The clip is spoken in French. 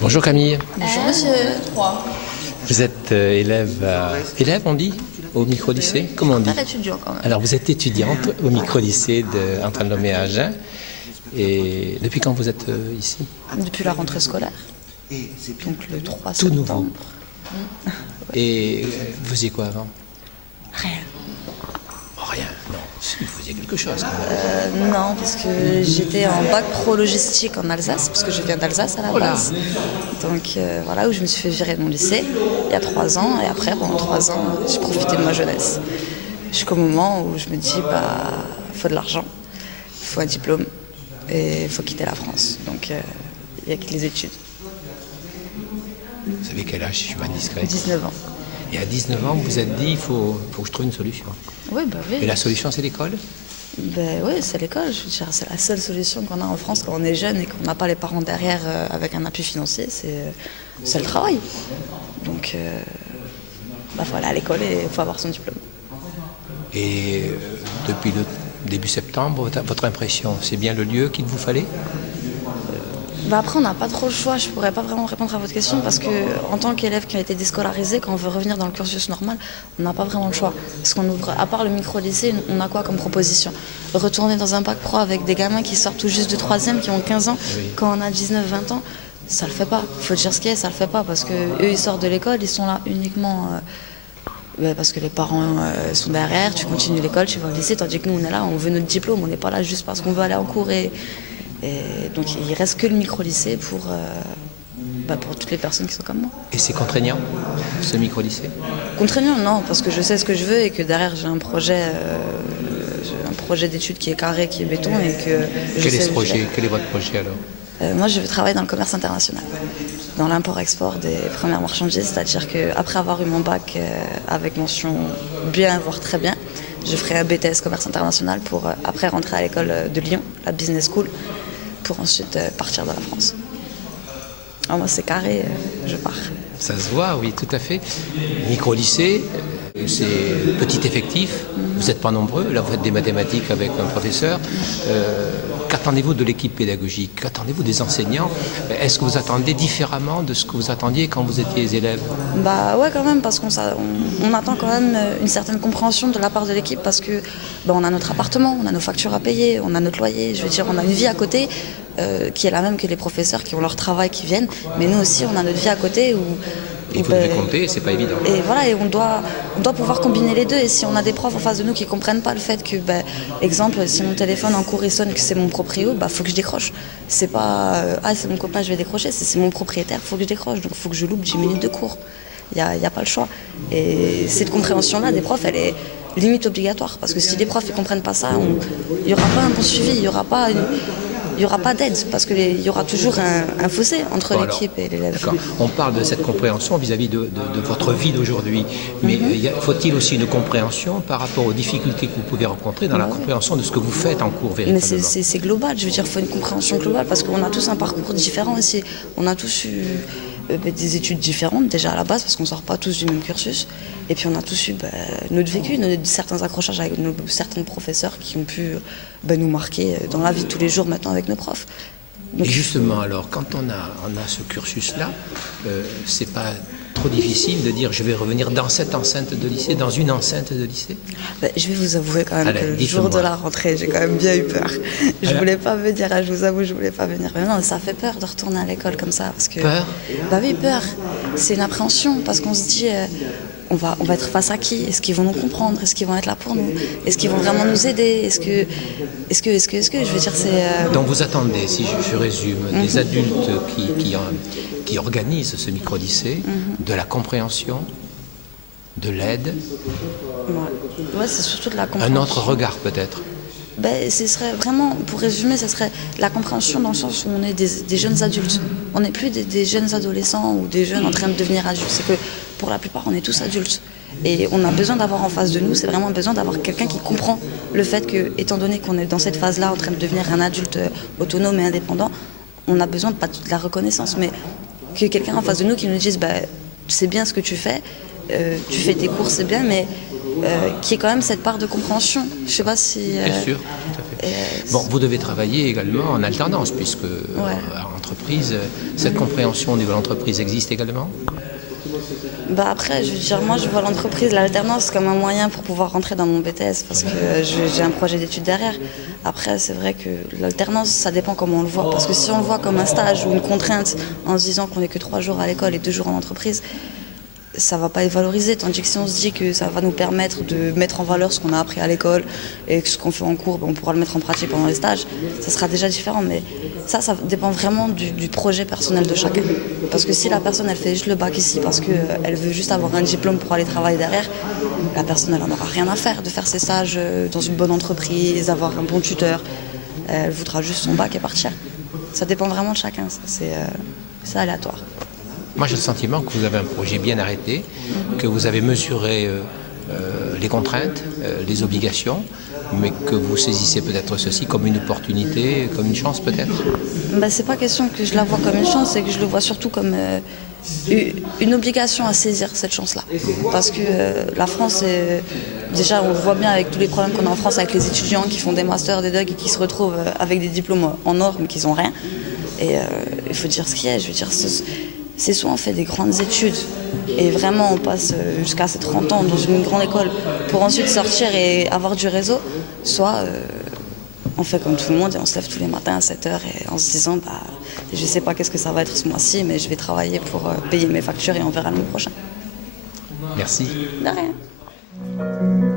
Bonjour Camille. Bonjour monsieur 3. Vous êtes élève on dit, au micro-lycée? Comment on dit? Pas étudiant quand même. Alors vous êtes étudiante au micro-lycée d'Antoine Lomé à Agen. Et depuis quand vous êtes ici? Depuis la rentrée scolaire. Donc le 3 Tout septembre. nouveau. Et vous faisiez quoi avant? Rien. Oh, rien, non. Vous faisiez quelque chose quand même. Non, parce que j'étais en bac pro logistique en Alsace, parce que je viens d'Alsace à la Oh là. base. Donc voilà, où je me suis fait virer de mon lycée il y a 3 ans. Et après, pendant 3 ans, j'ai profité de ma jeunesse. Jusqu'au moment où je me dis, faut de l'argent, il faut un diplôme et il faut quitter la France. Donc il n'y a que les études. Vous savez quel âge, si je suis pas discret? 19 ans. Et à 19 ans, vous vous êtes dit, il faut que je trouve une solution. Oui, oui. Et la solution, c'est l'école? Oui, c'est l'école. Je veux dire, c'est la seule solution qu'on a en France quand on est jeune et qu'on n'a pas les parents derrière avec un appui financier, c'est le travail. Donc, faut aller à l'école et il faut avoir son diplôme. Et depuis le début septembre, votre impression, c'est bien le lieu qu'il vous fallait? Après, on n'a pas trop le choix. Je ne pourrais pas vraiment répondre à votre question parce qu'en tant qu'élève qui a été déscolarisé, quand on veut revenir dans le cursus normal, on n'a pas vraiment le choix. Parce qu'on ouvre, à part le micro-lycée, on a quoi comme proposition? Retourner dans un bac pro avec des gamins qui sortent tout juste de 3e, qui ont 15 ans, Oui. quand on a 19-20 ans, ça le fait pas. Il faut dire ce qu'il y a, ça le fait pas. Parce qu'eux, ils sortent de l'école, ils sont là uniquement parce que les parents sont derrière, tu continues l'école, tu vas au lycée, tandis que nous, on est là, on veut notre diplôme, on n'est pas là juste parce qu'on veut aller en cours. Et donc il reste que le micro-lycée pour toutes les personnes qui sont comme moi. Et c'est contraignant, ce micro-lycée? Contraignant, non, parce que je sais ce que je veux et que derrière j'ai un projet d'études qui est carré, qui est béton et que je Quel est sais ce où je vais. projet? Quel est votre projet alors? Moi, je veux travailler dans le commerce international, dans l'import-export des premières marchandises, c'est-à-dire qu'après avoir eu mon bac avec mention bien, voire très bien, je ferai un BTS commerce international pour après rentrer à l'école de Lyon, la Business School, pour ensuite partir de la France. Alors moi, c'est carré, je pars. Ça se voit, oui, tout à fait. Micro-lycée, c'est petit effectif, vous n'êtes pas nombreux, là vous faites des mathématiques avec un professeur. Qu'attendez-vous de l'équipe pédagogique? Qu'attendez-vous des enseignants? Est-ce que vous attendez différemment de ce que vous attendiez quand vous étiez élève? Ouais, quand même, parce qu'on attend quand même une certaine compréhension de la part de l'équipe parce que on a notre appartement, on a nos factures à payer, on a notre loyer, je veux dire, on a une vie à côté qui est la même que les professeurs qui ont leur travail qui viennent, mais nous aussi on a notre vie à côté où Et vous devez compter, c'est pas évident. et voilà, et on doit pouvoir combiner les deux. Et si on a des profs en face de nous qui comprennent pas le fait que, exemple, si mon téléphone en cours il sonne et que c'est mon proprio, faut que je décroche. C'est pas c'est mon copain, je vais décrocher, c'est mon propriétaire, faut que je décroche. Donc faut que je loupe 10 minutes de cours. Il y a pas le choix. Et cette compréhension-là des profs, elle est limite obligatoire. Parce que si les profs ne comprennent pas ça, il n'y aura pas un bon suivi, il n'y aura pas d'aide, parce qu'il y aura toujours un fossé entre l'équipe et l'élève. D'accord. On parle de cette compréhension vis-à-vis de votre vie d'aujourd'hui, mais faut-il aussi une compréhension par rapport aux difficultés que vous pouvez rencontrer dans la compréhension de ce que vous faites en cours véritablement? Mais c'est global, je veux dire, il faut une compréhension globale, parce qu'on a tous un parcours différent aussi. On a tous eu des études différentes déjà à la base, parce qu'on ne sort pas tous du même cursus. Et puis on a tous eu notre vécu, certains accrochages avec certains professeurs qui ont pu nous marquer dans la vie de tous les jours maintenant avec nos profs. Donc, Et justement, alors, quand on a ce cursus-là, c'est pas trop difficile de dire je vais revenir dans cette enceinte de lycée, dans une enceinte de lycée? je vais vous avouer quand même Allez, que le dites-moi. jour de la rentrée, j'ai quand même bien eu peur. Je voulais pas venir, je vous avoue, je voulais pas venir. Mais non, ça fait peur de retourner à l'école comme ça. Parce que, Peur? Oui, peur. C'est une appréhension parce qu'on se dit on va être face à qui? Est-ce qu'ils vont nous comprendre? Est-ce qu'ils vont être là pour nous? Est-ce qu'ils vont vraiment nous aider? Est-ce que je veux dire, c'est... Donc vous attendez, si je résume, des adultes qui organisent ce micro-lycée, de la compréhension, de l'aide, Ouais, c'est surtout de la un compréhension. autre regard peut-être. Ce serait vraiment, pour résumer, ce serait la compréhension dans le sens où on est des jeunes adultes. On n'est plus des jeunes adolescents ou des jeunes en train de devenir adultes. C'est que pour la plupart, on est tous adultes. Et on a besoin d'avoir en face de nous, c'est vraiment besoin d'avoir quelqu'un qui comprend le fait que, étant donné qu'on est dans cette phase-là, en train de devenir un adulte autonome et indépendant, on a besoin pas de la reconnaissance, mais que quelqu'un en face de nous qui nous dise c'est bien ce que tu fais tes cours, c'est bien, mais qui est quand même cette part de compréhension. Je sais pas si... Bien sûr, tout à fait. Bon, vous devez travailler également en alternance, puisque entre l'entreprise, cette compréhension au niveau de l'entreprise existe également? Bah après, je veux dire, moi je vois l'entreprise, l'alternance comme un moyen pour pouvoir rentrer dans mon BTS parce que j'ai un projet d'études derrière. Après, c'est vrai que l'alternance, ça dépend comment on le voit. Parce que si on le voit comme un stage ou une contrainte en se disant qu'on n'est que 3 jours à l'école et 2 jours en entreprise, ça va pas être valorisé. Tandis que si on se dit que ça va nous permettre de mettre en valeur ce qu'on a appris à l'école et que ce qu'on fait en cours, on pourra le mettre en pratique pendant les stages, ça sera déjà différent. Mais ça dépend vraiment du projet personnel de chacun. Parce que si la personne, elle fait juste le bac ici parce qu'elle veut juste avoir un diplôme pour aller travailler derrière, la personne, elle en aura rien à faire de faire ses stages dans une bonne entreprise, d'avoir un bon tuteur. Elle voudra juste son bac et partir. Ça dépend vraiment de chacun. C'est aléatoire. Moi, j'ai le sentiment que vous avez un projet bien arrêté, que vous avez mesuré les contraintes, les obligations, mais que vous saisissez peut-être ceci comme une opportunité, comme une chance peut-être? Bah, c'est pas question que je la vois comme une chance, c'est que je le vois surtout comme une obligation à saisir cette chance-là. Parce que la France, déjà on le voit bien avec tous les problèmes qu'on a en France avec les étudiants qui font des masters, des docs et qui se retrouvent avec des diplômes en or mais qui n'ont rien. Et il faut dire ce qu'il y a, je veux dire, c'est soit on fait des grandes études et vraiment on passe jusqu'à ses 30 ans dans une grande école pour ensuite sortir et avoir du réseau, soit on fait comme tout le monde et on se lève tous les matins à 7h et en se disant bah, je sais pas qu'est-ce que ça va être ce mois-ci mais je vais travailler pour payer mes factures et on verra le mois prochain. Merci. De rien.